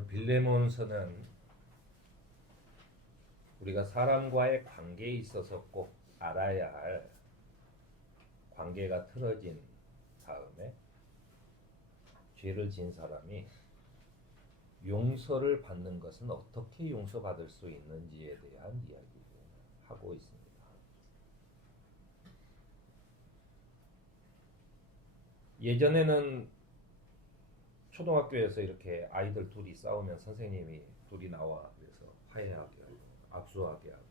오늘 빌레몬서는 우리가 사람과의 관계에 있어서 꼭 알아야 할 관계가 틀어진 다음에 죄를 지은 사람이 용서를 받는 것은 어떻게 용서받을 수 있는지에 대한 이야기를 하고 있습니다. 예전에는 초등학교에서 이렇게 아이들 둘이 싸우면 선생님이 둘이 나와 그래서 화해하게 하고 압수하게 하고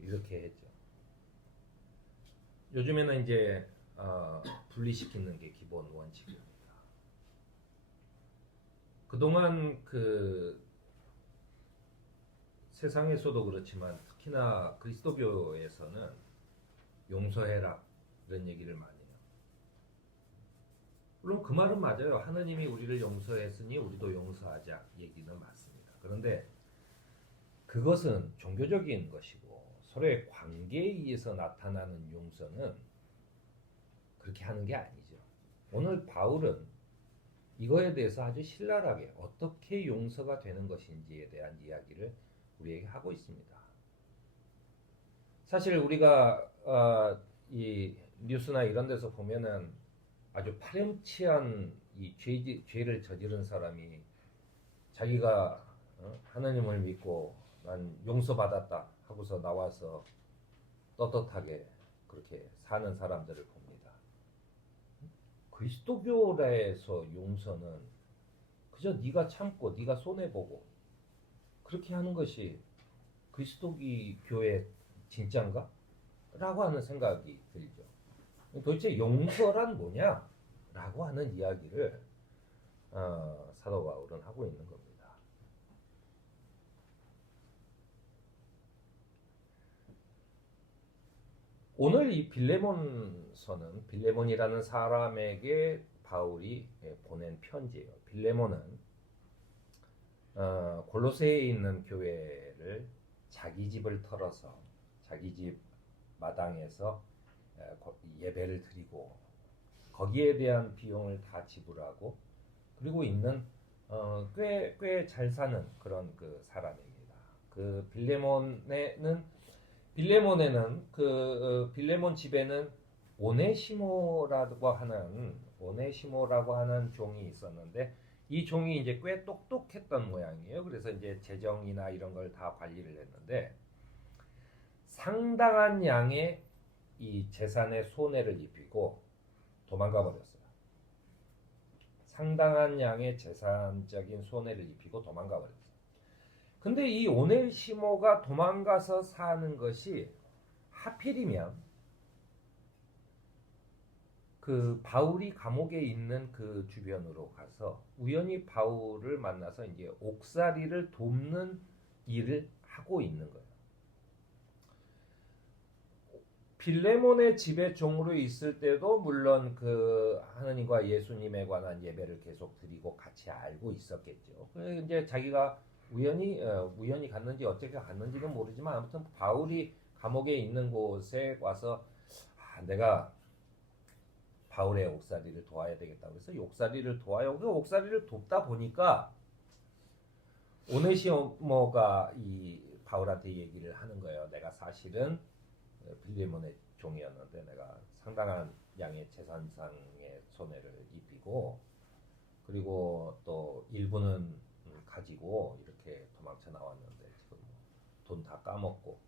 이렇게 했죠. 요즘에는 이제 분리시키는 게 기본 원칙입니다. 그동안 그 세상에서도 그렇지만 특히나 그리스도교에서는 용서해라 이런 얘기를 많이 해요. 물론 그 말은 맞아요. 하느님이 우리를 용서했으니 우리도 용서하자 얘기는 맞습니다. 그런데 그것은 종교적인 것이고 서로의 관계에 의해서 나타나는 용서는 그렇게 하는 게 아니죠. 오늘 바울은 이거에 대해서 아주 신랄하게 어떻게 용서가 되는 것인지에 대한 이야기를 우리에게 하고 있습니다. 사실 우리가 이 뉴스나 이런 데서 보면은 아주 파렴치한 이 죄를 저지른 사람이 자기가 하나님을 믿고 난 용서받았다 하고서 나와서 떳떳하게 그렇게 사는 사람들을 봅니다. 그리스도교라에서 용서는 그저 네가 참고 네가 손해보고 그렇게 하는 것이 그리스도교의 진짜인가? 라고 하는 생각이 들죠. 도대체 용서란 뭐냐? 라고 하는 이야기를 사도 바울은 하고 있는 겁니다. 오늘 이 빌레몬서는 빌레몬이라는 사람에게 바울이 보낸 편지예요. 빌레몬은 골로새에 있는 교회를 자기 집을 털어서 자기 집 마당에서 예배를 드리고 거기에 대한 비용을 다 지불하고 그리고 있는 꽤 잘 사는 그런 그 사람입니다. 그 빌레몬에는 그 빌레몬 집에는 오네시모라고 하는 종이 있었는데 이 종이 이제 꽤 똑똑했던 모양이에요. 그래서 이제 재정이나 이런 걸 다 관리를 했는데 상당한 양의 이 재산에 손해를 입히고 도망가 버렸어요. 상당한 양의 재산적인 손해를 입히고 도망가 버렸어요. 근데 이 오네시모가 도망가서 사는 것이 하필이면 그 바울이 감옥에 있는 그 주변으로 가서 우연히 바울을 만나서 이제 옥살이를 돕는 일을 하고 있는 거예요. 빌레몬의 집에 종으로 있을 때도 물론 그 하느님과 예수님에 관한 예배를 계속 드리고 같이 알고 있었겠죠. 이제 자기가 우연히 갔는지 어떻게 갔는지는 모르지만 아무튼 바울이 감옥에 있는 곳에 와서 내가 바울의 옥살이를 도와야 되겠다. 그래서 옥살이를 도와요. 그 옥살이를 돕다 보니까 오네시모가 이 바울한테 얘기를 하는 거예요. 내가 사실은 빌레몬의 종이었는데 내가 상당한 양의 재산상의 손해를 입히고 그리고 또 일부는 가지고 이렇게 도망쳐 나왔는데 지금 돈 다 까먹고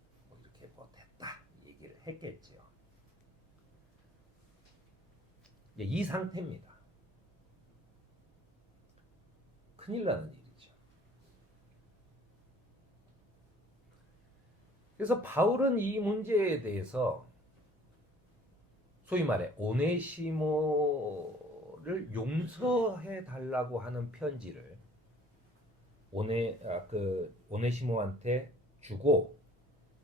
이렇게 됐다 얘기를 했겠죠. 이 상태입니다. 큰일 나는 일이죠. 그래서 바울은 이 문제에 대해서 소위 말해 오네시모를 용서해 달라고 하는 편지를 오네시모한테 주고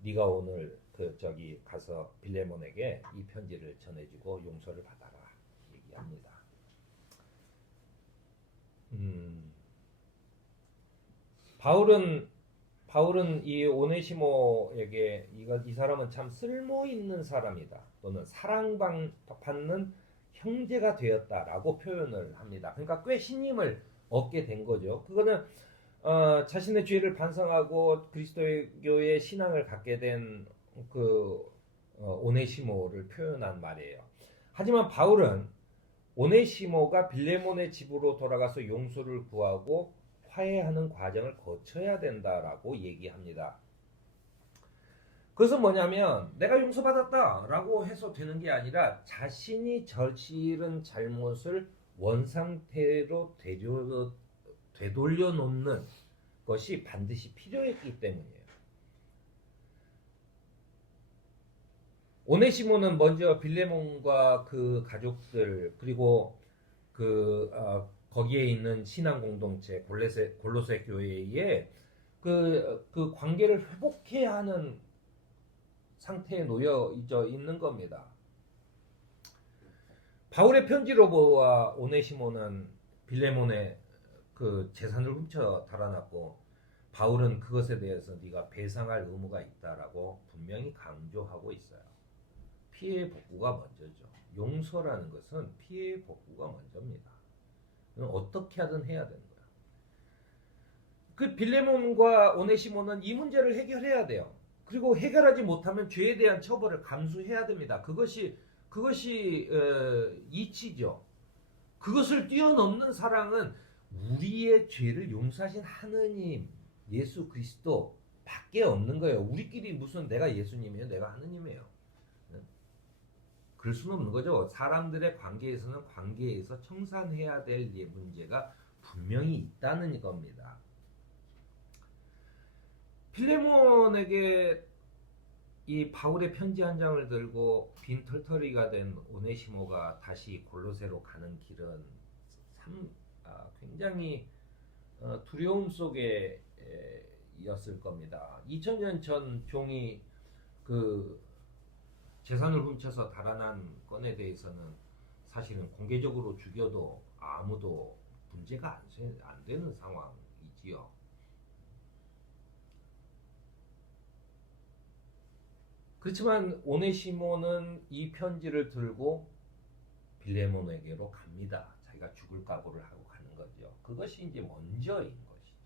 네가 오늘 저기 가서 빌레몬에게 이 편지를 전해주고 용서를 받아라 얘기합니다. 바울은 이 오네시모에게 이 사람은 참 쓸모 있는 사람이다 또는 사랑받는 형제가 되었다라고 표현을 합니다. 그러니까 꽤 신임을 얻게 된 거죠. 그거는 자신의 죄를 반성하고 그리스도교의 신앙을 갖게 된 그 오네시모를 표현한 말이에요. 하지만 바울은 오네시모가 빌레몬의 집으로 돌아가서 용서를 구하고 화해하는 과정을 거쳐야 된다라고 얘기합니다. 그것은 뭐냐면 내가 용서받았다라고 해서 되는 게 아니라 자신이 저지른 잘못을 원상태로 되돌려 놓는 것이 반드시 필요했기 때문이에요. 오네시모는 먼저 빌레몬과 그 가족들 그리고 거기에 있는 신앙 공동체 골로새 교회에 그 관계를 회복해야 하는 상태에 놓여 있는 겁니다. 바울의 편지로 보아 오네시모는 빌레몬의 그 재산을 훔쳐 달아났고 바울은 그것에 대해서 네가 배상할 의무가 있다라고 분명히 강조하고 있어요. 피해 복구가 먼저죠. 용서라는 것은 피해 복구가 먼저입니다. 어떻게 하든 해야 되는 거야. 그 빌레몬과 오네시모는 이 문제를 해결해야 돼요. 그리고 해결하지 못하면 죄에 대한 처벌을 감수해야 됩니다. 그것이 이치죠. 그것을 뛰어넘는 사랑은 우리의 죄를 용서하신 하느님, 예수 그리스도 밖에 없는 거예요. 우리끼리 무슨 내가 예수님이에요, 내가 하느님이에요. 그럴 수는 없는 거죠. 사람들의 관계에서는 관계에서 청산해야 될 문제가 분명히 있다는 겁니다. 필레몬에게 이 바울의 편지 한 장을 들고 빈털터리가 된 오네시모가 다시 골로새로 가는 길은 굉장히 두려움 속에 였을 겁니다. 2000년 전 종이 그 재산을 훔쳐서 달아난 건에 대해서는 사실은 공개적으로 죽여도 아무도 문제가 안 되는 상황이지요. 그렇지만 오네시모는 이 편지를 들고 빌레몬에게로 갑니다. 자기가 죽을 각오를 하고 가는 거죠. 그것이 이제 먼저인 것이죠.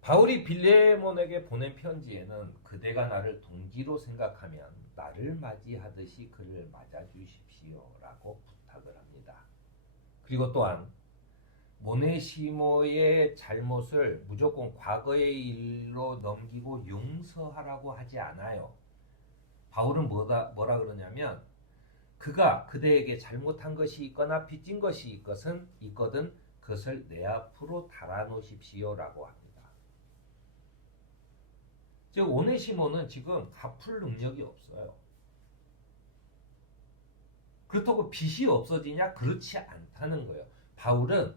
바울이 빌레몬에게 보낸 편지에는 그대가 나를 동지로 생각하면 나를 맞이하듯이 그를 맞아주십시오라고 부탁을 합니다. 그리고 또한 오네시모의 잘못을 무조건 과거의 일로 넘기고 용서하라고 하지 않아요. 바울은 뭐라 그러냐면 그가 그대에게 잘못한 것이 있거나 빚진 것이 있거든 그것을 내 앞으로 달아놓으십시오라고 합니다. 즉 오네시모는 지금 갚을 능력이 없어요. 그렇다고 빚이 없어지냐? 그렇지 않다는 거예요. 바울은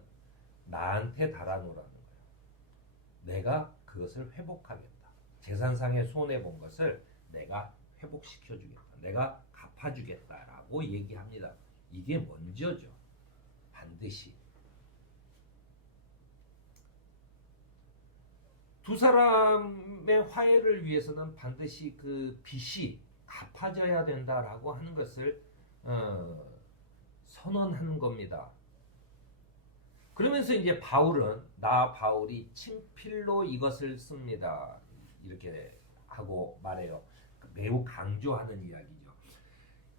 나한테 달아놓으라는 거예요. 내가 그것을 회복하겠다. 재산상의 손해본 것을 내가 회복시켜주겠다. 내가 갚아주겠다라고 얘기합니다. 이게 먼저죠. 반드시. 두 사람의 화해를 위해서는 반드시 그 빚이 갚아져야 된다라고 하는 것을 선언하는 겁니다. 그러면서 이제 바울은 나 바울이 친필로 이것을 씁니다. 이렇게 하고 말해요. 매우 강조하는 이야기죠.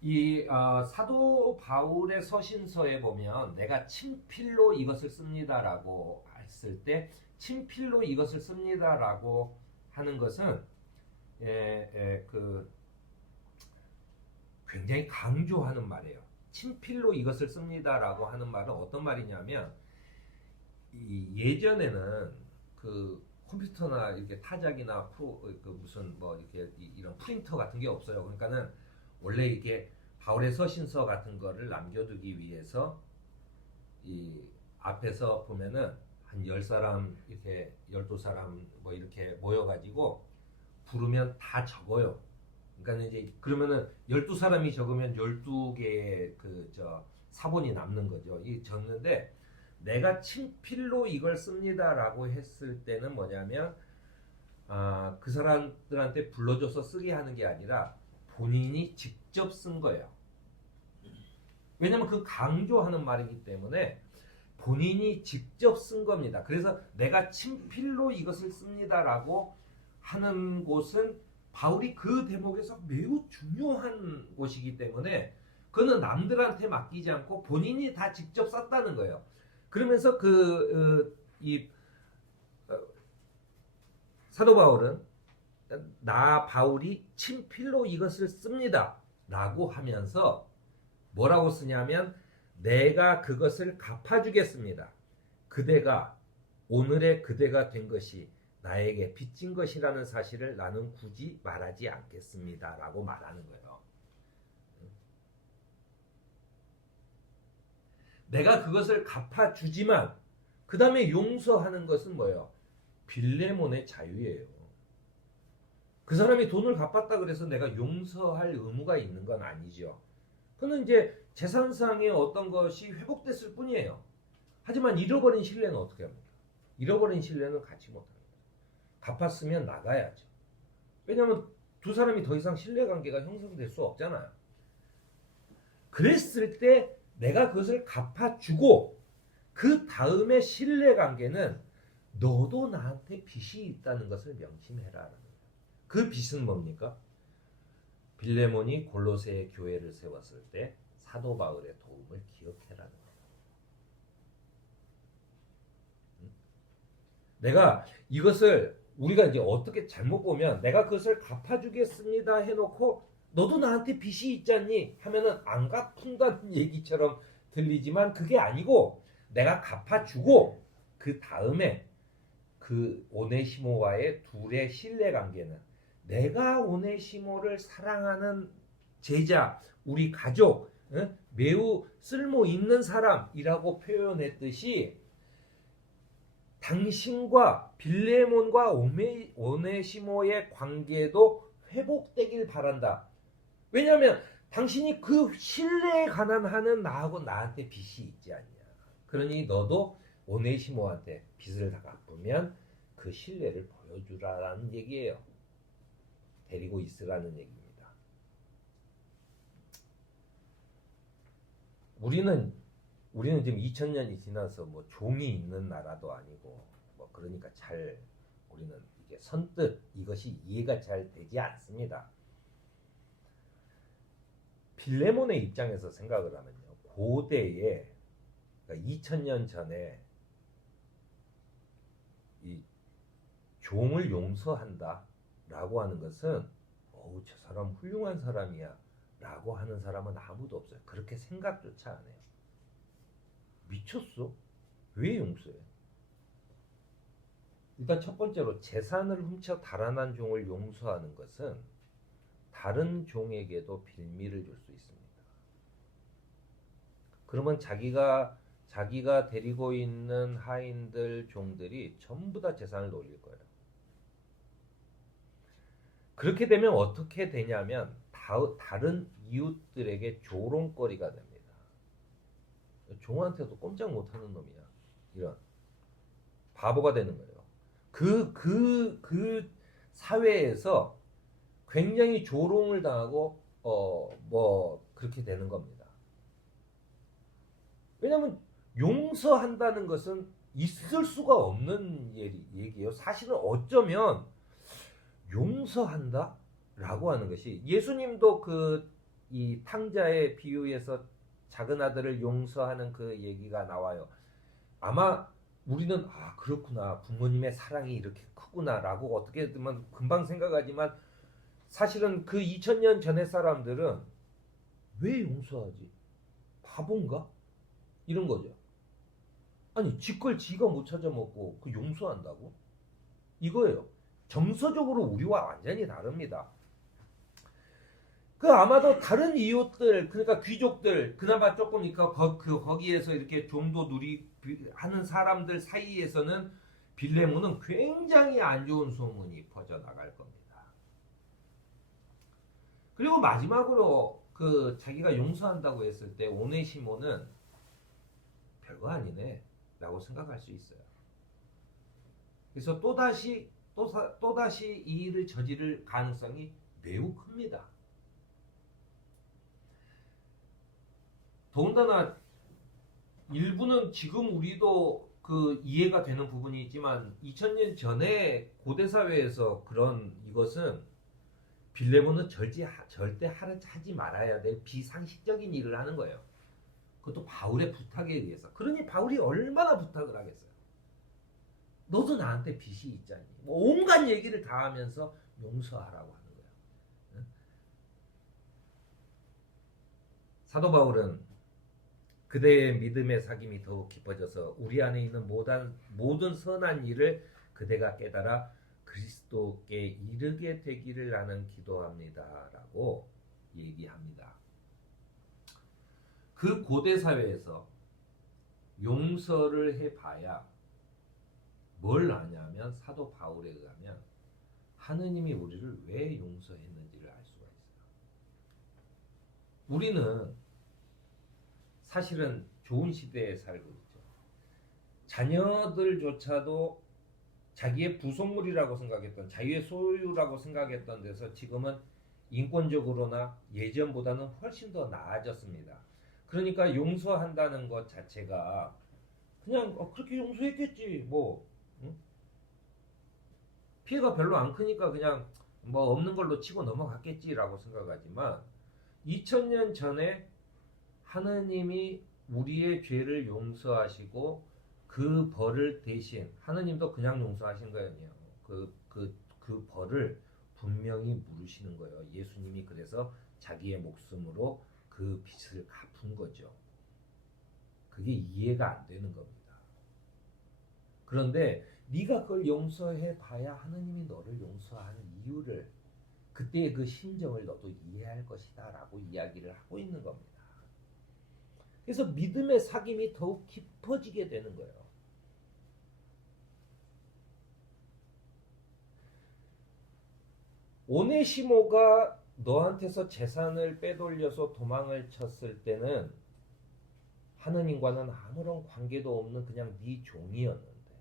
이 사도 바울의 서신서에 보면 내가 친필로 이것을 씁니다라고 했을 때 친필로 이것을 씁니다라고 하는 것은 굉장히 강조하는 말이에요. 친필로 이것을 씁니다라고 하는 말은 어떤 말이냐면 예전에는 그 컴퓨터나 이렇게 타작이나 무슨 뭐 이렇게 이런 프린터 같은 게 없어요. 그러니까는 원래 이게 바울의 서신서 같은 거를 남겨두기 위해서 이 앞에서 보면은 한 10사람 이렇게 12사람 뭐 이렇게 모여가지고 부르면 다 적어요. 그러니까 이제 그러면은 12사람이 적으면 12개의 사본이 남는 거죠. 이 적는데 내가 친필로 이걸 씁니다라고 했을 때는 뭐냐면 그 사람들한테 불러줘서 쓰게 하는 게 아니라 본인이 직접 쓴 거예요. 왜냐하면 그 강조하는 말이기 때문에 본인이 직접 쓴 겁니다. 그래서 내가 친필로 이것을 씁니다라고 하는 곳은 바울이 그 대목에서 매우 중요한 곳이기 때문에 그는 남들한테 맡기지 않고 본인이 다 직접 썼다는 거예요. 그러면서 이 사도 바울은 나 바울이 친필로 이것을 씁니다 라고 하면서 뭐라고 쓰냐면 내가 그것을 갚아주겠습니다. 그대가 오늘의 그대가 된 것이 나에게 빚진 것이라는 사실을 나는 굳이 말하지 않겠습니다 라고 말하는 거예요. 내가 그것을 갚아주지만 그 다음에 용서하는 것은 뭐예요? 빌레몬의 자유예요. 그 사람이 돈을 갚았다 그래서 내가 용서할 의무가 있는 건 아니죠. 그는 이제 재산상의 어떤 것이 회복됐을 뿐이에요. 하지만 잃어버린 신뢰는 어떻게 합니까? 잃어버린 신뢰는 갖지 못합니다. 갚았으면 나가야죠. 왜냐하면 두 사람이 더 이상 신뢰관계가 형성될 수 없잖아요. 그랬을 때 내가 그것을 갚아주고 그 다음에 신뢰관계는 너도 나한테 빚이 있다는 것을 명심해라. 그 빚은 뭡니까? 빌레몬이 골로새의 교회를 세웠을 때 사도 바울의 도움을 기억해라는 거예요. 내가 이것을 우리가 이제 어떻게 잘못 보면 내가 그것을 갚아주겠습니다 해놓고 너도 나한테 빚이 있잖니 하면은 안 갚는다는 얘기처럼 들리지만 그게 아니고 내가 갚아주고 그 다음에 그 오네시모와의 둘의 신뢰관계는 내가 오네시모를 사랑하는 제자, 우리 가족, 매우 쓸모 있는 사람이라고 표현했듯이 당신과 빌레몬과 오네시모의 관계도 회복되길 바란다. 왜냐하면 당신이 그 신뢰에 관한 하는 나하고 나한테 빚이 있지 않냐. 그러니 너도 오네시모한테 빚을 다 갚으면 그 신뢰를 보여주라는 얘기예요. 데리고 있으라는 얘기입니다. 우리는 지금 2000년이 지나서 뭐 종이 있는 나라도 아니고 뭐 그러니까 잘 우리는 이게 선뜻 이것이 이해가 잘 되지 않습니다. 빌레몬의 입장에서 생각을 하면요. 고대에 그러니까 2000년 전에 이 종을 용서한다라고 하는 것은 저 사람 훌륭한 사람이야 라고 하는 사람은 아무도 없어요. 그렇게 생각조차 안 해요. 미쳤어? 왜 용서해? 일단 첫 번째로 재산을 훔쳐 달아난 종을 용서하는 것은 다른 종에게도 빌미를 줄 수 있습니다. 그러면 자기가 데리고 있는 하인들, 종들이 전부 다 재산을 놀릴 거예요. 그렇게 되면 어떻게 되냐면 다른 이웃들에게 조롱거리가 됩니다. 종한테도 꼼짝 못하는 놈이야. 이런 바보가 되는 거예요. 그 사회에서 굉장히 조롱을 당하고 뭐 그렇게 되는 겁니다. 왜냐하면 용서한다는 것은 있을 수가 없는 얘기예요. 사실은 어쩌면 용서한다라고 하는 것이 예수님도 이 탕자의 비유에서 작은 아들을 용서하는 그 얘기가 나와요. 아마 우리는 그렇구나 부모님의 사랑이 이렇게 크구나라고 어떻게 보면 금방 생각하지만 사실은 그 2000년 전의 사람들은 왜 용서하지? 바본가? 이런 거죠. 아니 지 걸 지가 못 찾아 먹고 그 용서한다고? 이거예요. 정서적으로 우리와 완전히 다릅니다. 아마도 다른 이웃들, 그러니까 귀족들, 그나마 조금 거기에서 이렇게 좀도 하는 사람들 사이에서는 빌레몬은 굉장히 안 좋은 소문이 퍼져나갈 겁니다. 그리고 마지막으로 자기가 용서한다고 했을 때 오네시모는 별거 아니네 라고 생각할 수 있어요. 그래서 또다시 이 일을 저지를 가능성이 매우 큽니다. 더군다나 일부는 지금 우리도 그 이해가 되는 부분이 있지만 2000년 전에 고대 사회에서 그런 이것은 빌레몬은 절대 하지 말아야 될 비상식적인 일을 하는 거예요. 그것도 바울의 부탁에 의해서. 그러니 바울이 얼마나 부탁을 하겠어요. 너도 나한테 빚이 있잖니. 뭐 온갖 얘기를 다 하면서 용서하라고 하는 거예요. 응? 사도 바울은 그대의 믿음의 사귐이 더욱 깊어져서 우리 안에 있는 모든 선한 일을 그대가 깨달아 그리스도께 이르게 되기를 나는 기도합니다. 라고 얘기합니다. 그 고대 사회에서 용서를 해봐야 뭘 아냐면 사도 바울에 의하면 하느님이 우리를 왜 용서했는지를 알 수가 있어요. 우리는 사실은 좋은 시대에 살고 있죠. 자녀들조차도 자기의 부속물이라고 생각했던, 자유의 소유라고 생각했던 데서 지금은 인권적으로나 예전보다는 훨씬 더 나아졌습니다. 그러니까 용서한다는 것 자체가 그냥 그렇게 용서했겠지 뭐 응? 피해가 별로 안 크니까 그냥 뭐 없는 걸로 치고 넘어갔겠지라고 생각하지만 2000년 전에 하느님이 우리의 죄를 용서하시고 그 벌을 대신 하느님도 그냥 용서하신 거예요. 그 벌을 분명히 물으시는 거예요. 예수님이 그래서 자기의 목숨으로 그 빚을 갚은 거죠. 그게 이해가 안 되는 겁니다. 그런데 네가 그걸 용서해 봐야 하느님이 너를 용서하는 이유를 그때의 그 심정을 너도 이해할 것이다 라고 이야기를 하고 있는 겁니다. 그래서 믿음의 사귐이 더욱 깊어지게 되는 거예요. 오네시모가 너한테서 재산을 빼돌려서 도망을 쳤을 때는 하느님과는 아무런 관계도 없는 그냥 네 종이었는데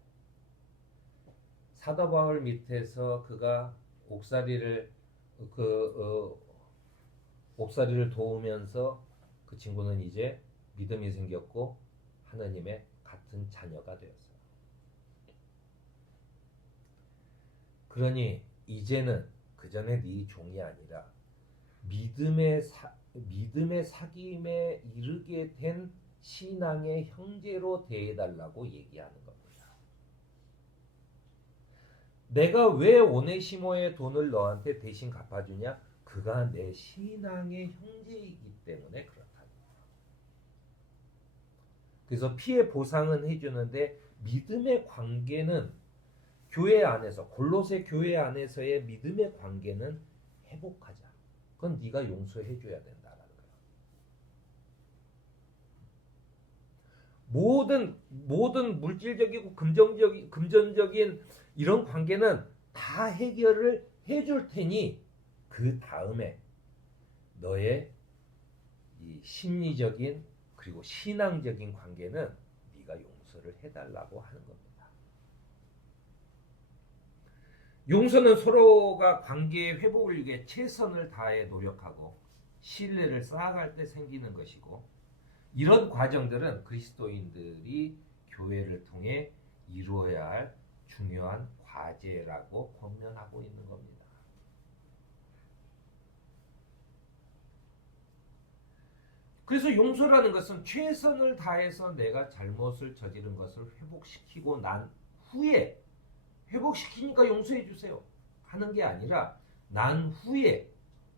사도 바울 밑에서 그가 옥살이를 도우면서 그 친구는 이제 믿음이 생겼고 하느님의 같은 자녀가 되었어요. 그러니 이제는 그 전에 네 종이 아니라 믿음의 사귐에 이르게 된 신앙의 형제로 대해달라고 얘기하는 겁니다. 내가 왜 오네시모의 돈을 너한테 대신 갚아주냐? 그가 내 신앙의 형제이기 때문에 그렇다는 거예요. 그래서 피해 보상은 해주는데 믿음의 관계는 교회 안에서 골로새 교회 안에서의 믿음의 관계는 회복하자. 그건 네가 용서해줘야 된다라는 거예요. 모든 물질적이고 금전적인 이런 관계는 다 해결을 해줄 테니 그 다음에 너의 이 심리적인 그리고 신앙적인 관계는 네가 용서를 해달라고 하는 겁니다. 용서는 서로가 관계의 회복을 위해 최선을 다해 노력하고 신뢰를 쌓아갈 때 생기는 것이고 이런 과정들은 그리스도인들이 교회를 통해 이루어야 할 중요한 과제라고 권면하고 있는 겁니다. 그래서 용서라는 것은 최선을 다해서 내가 잘못을 저지른 것을 회복시키고 난 후에 회복시키니까 용서해 주세요 하는 게 아니라 난 후에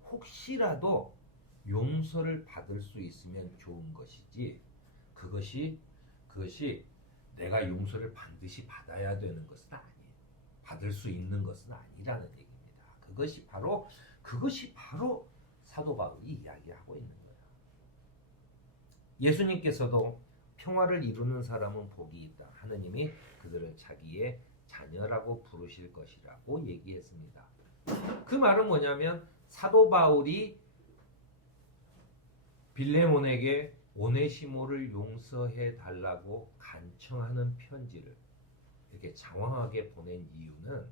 혹시라도 용서를 받을 수 있으면 좋은 것이지 그것이 내가 용서를 반드시 받아야 되는 것은 아니에요. 받을 수 있는 것은 아니라는 얘기입니다. 그것이 바로 사도 바울이 이야기하고 있는 거예요. 예수님께서도 평화를 이루는 사람은 복이 있다. 하느님이 그들을 자기의 자녀라고 부르실 것이라고 얘기했습니다. 그 말은 뭐냐면 사도 바울이 빌레몬에게 오네시모를 용서해 달라고 간청하는 편지를 이렇게 장황하게 보낸 이유는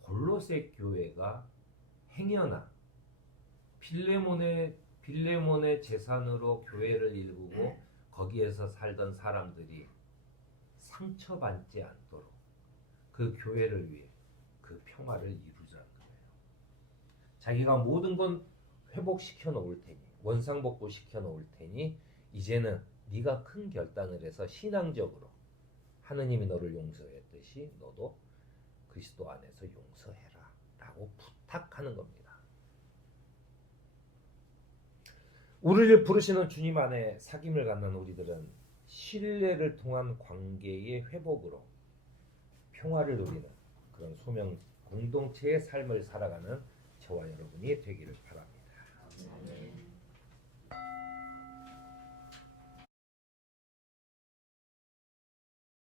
골로새 교회가 행여나 빌레몬의 빌레몬의 재산으로 교회를 일구고 거기에서 살던 사람들이 상처받지 않도록 그 교회를 위해 그 평화를 이루자는 거예요. 자기가 모든 건 회복시켜 놓을 테니, 원상복구 시켜 놓을 테니 이제는 네가 큰 결단을 해서 신앙적으로 하느님이 너를 용서했듯이 너도 그리스도 안에서 용서해라 라고 부탁하는 겁니다. 우리를 부르시는 주님 안에 사귐을 갖는 우리들은 신뢰를 통한 관계의 회복으로 평화를 누리는 그런 소명 공동체의 삶을 살아가는 저와 여러분이 되기를 바랍니다.